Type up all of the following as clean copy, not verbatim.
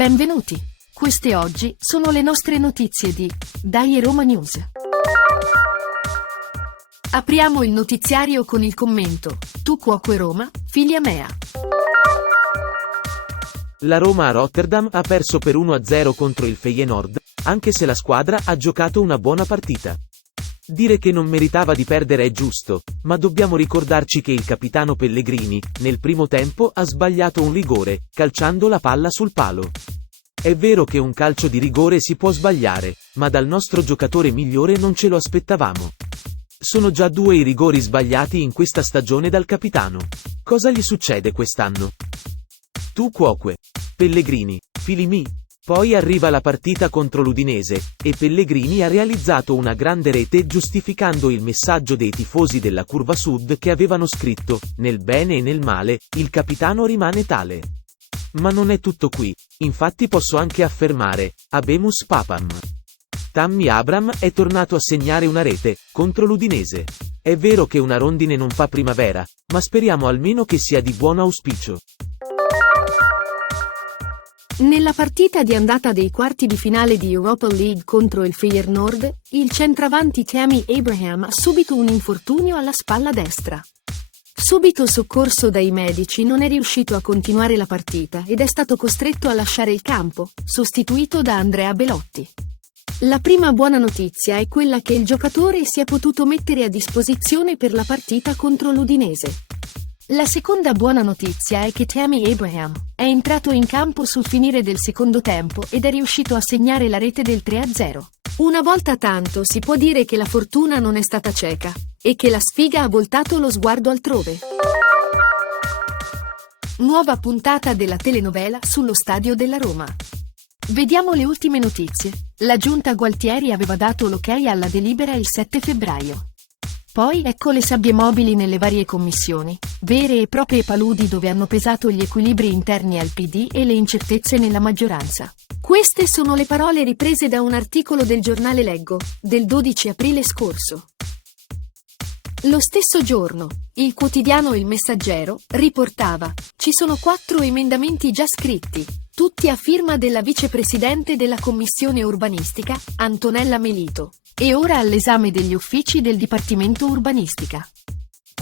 Benvenuti. Queste oggi sono le nostre notizie di Dai Roma News. Apriamo il notiziario con il commento: Tu cuoque Roma, figlia mea. La Roma a Rotterdam ha perso per 1-0 contro il Feyenoord, anche se la squadra ha giocato una buona partita. Dire che non meritava di perdere è giusto, ma dobbiamo ricordarci che il capitano Pellegrini, nel primo tempo, ha sbagliato un rigore, calciando la palla sul palo. È vero che un calcio di rigore si può sbagliare, ma dal nostro giocatore migliore non ce lo aspettavamo. Sono già 2 i rigori sbagliati in questa stagione dal capitano. Cosa gli succede quest'anno? Tu cuoque. Pellegrini, fili mi. Poi arriva la partita contro l'Udinese, e Pellegrini ha realizzato una grande rete giustificando il messaggio dei tifosi della Curva Sud che avevano scritto: nel bene e nel male, il capitano rimane tale. Ma non è tutto qui, infatti posso anche affermare: habemus papam. Tammy Abraham è tornato a segnare una rete, contro l'Udinese. È vero che una rondine non fa primavera, ma speriamo almeno che sia di buon auspicio. Nella partita di andata dei quarti di finale di Europa League contro il Feyenoord, il centravanti Tammy Abraham ha subito un infortunio alla spalla destra. Subito soccorso dai medici, non è riuscito a continuare la partita ed è stato costretto a lasciare il campo, sostituito da Andrea Belotti. La prima buona notizia è quella che il giocatore si è potuto mettere a disposizione per la partita contro l'Udinese. La seconda buona notizia è che Tammy Abraham è entrato in campo sul finire del secondo tempo ed è riuscito a segnare la rete del 3-0. Una volta tanto si può dire che la fortuna non è stata cieca e che la sfiga ha voltato lo sguardo altrove. Nuova puntata della telenovela sullo stadio della Roma. Vediamo le ultime notizie. La giunta Gualtieri aveva dato l'ok alla delibera il 7 febbraio. Poi ecco le sabbie mobili nelle varie commissioni, vere e proprie paludi dove hanno pesato gli equilibri interni al PD e le incertezze nella maggioranza. Queste sono le parole riprese da un articolo del giornale Leggo, del 12 aprile scorso. Lo stesso giorno, il quotidiano Il Messaggero riportava: ci sono 4 emendamenti già scritti, tutti a firma della vicepresidente della Commissione Urbanistica, Antonella Melito, e ora all'esame degli uffici del Dipartimento Urbanistica.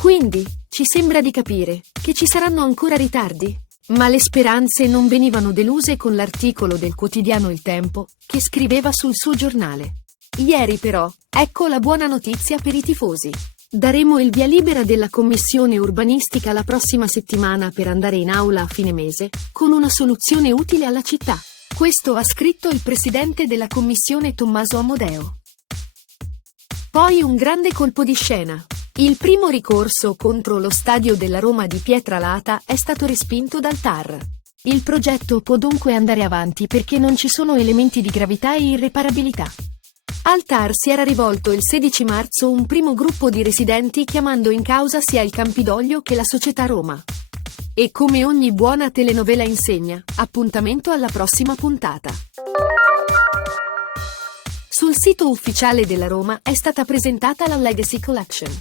Quindi, ci sembra di capire che ci saranno ancora ritardi, ma le speranze non venivano deluse con l'articolo del quotidiano Il Tempo, che scriveva sul suo giornale: ieri però, ecco la buona notizia per i tifosi. Daremo il via libera della Commissione Urbanistica la prossima settimana per andare in aula a fine mese, con una soluzione utile alla città. Questo ha scritto il presidente della Commissione Tommaso Amodeo. Poi un grande colpo di scena. Il primo ricorso contro lo stadio della Roma di Pietralata è stato respinto dal TAR. Il progetto può dunque andare avanti perché non ci sono elementi di gravità e irreparabilità. Al TAR si era rivolto il 16 marzo un primo gruppo di residenti chiamando in causa sia il Campidoglio che la società Roma. E come ogni buona telenovela insegna, appuntamento alla prossima puntata. Sul sito ufficiale della Roma è stata presentata la Legacy Collection.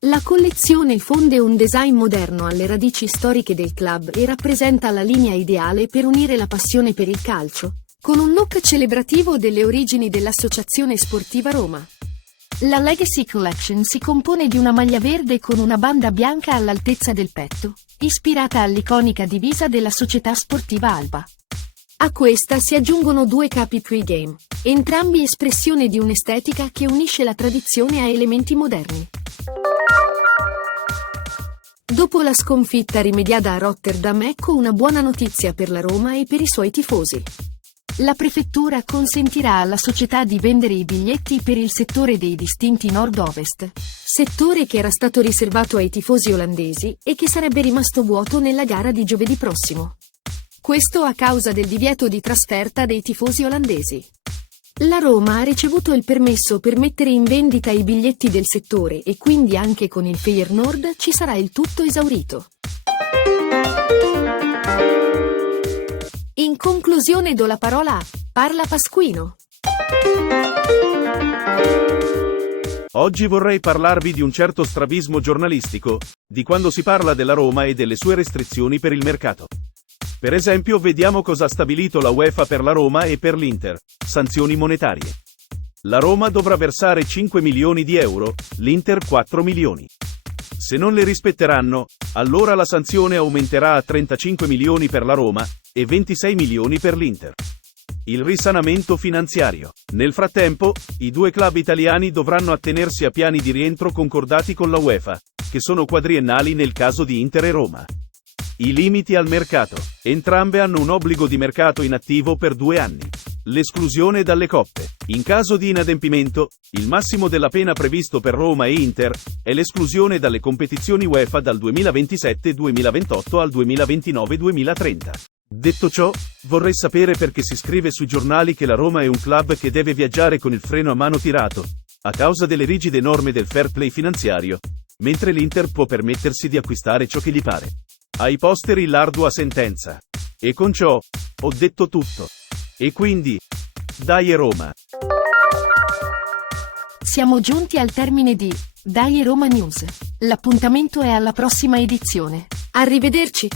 La collezione fonde un design moderno alle radici storiche del club e rappresenta la linea ideale per unire la passione per il calcio con un look celebrativo delle origini dell'Associazione Sportiva Roma. La Legacy Collection si compone di una maglia verde con una banda bianca all'altezza del petto, ispirata all'iconica divisa della Società Sportiva Alba. A questa si aggiungono 2 capi pre-game, entrambi espressione di un'estetica che unisce la tradizione a elementi moderni. Dopo la sconfitta rimediata a Rotterdam, ecco una buona notizia per la Roma e per i suoi tifosi. La prefettura consentirà alla società di vendere i biglietti per il settore dei distinti nord-ovest, settore che era stato riservato ai tifosi olandesi e che sarebbe rimasto vuoto nella gara di giovedì prossimo. Questo a causa del divieto di trasferta dei tifosi olandesi. La Roma ha ricevuto il permesso per mettere in vendita i biglietti del settore e quindi anche con il Feyenoord ci sarà il tutto esaurito. In conclusione do la parola a Parla Pasquino. Oggi vorrei parlarvi di un certo strabismo giornalistico, di quando si parla della Roma e delle sue restrizioni per il mercato. Per esempio, vediamo cosa ha stabilito la UEFA per la Roma e per l'Inter. Sanzioni monetarie. La Roma dovrà versare 5 milioni di euro, l'Inter 4 milioni. Se non le rispetteranno, allora la sanzione aumenterà a 35 milioni per la Roma e 26 milioni per l'Inter. Il risanamento finanziario. Nel frattempo, i due club italiani dovranno attenersi a piani di rientro concordati con la UEFA, che sono quadriennali nel caso di Inter e Roma. I limiti al mercato. Entrambe hanno un obbligo di mercato inattivo per 2 anni. L'esclusione dalle coppe. In caso di inadempimento, il massimo della pena previsto per Roma e Inter è l'esclusione dalle competizioni UEFA dal 2027-2028 al 2029-2030. Detto ciò, vorrei sapere perché si scrive sui giornali che la Roma è un club che deve viaggiare con il freno a mano tirato, a causa delle rigide norme del fair play finanziario, mentre l'Inter può permettersi di acquistare ciò che gli pare. Ai posteri l'ardua sentenza. E con ciò, ho detto tutto. E quindi, dai Roma! Siamo giunti al termine di Dai Roma News. L'appuntamento è alla prossima edizione. Arrivederci!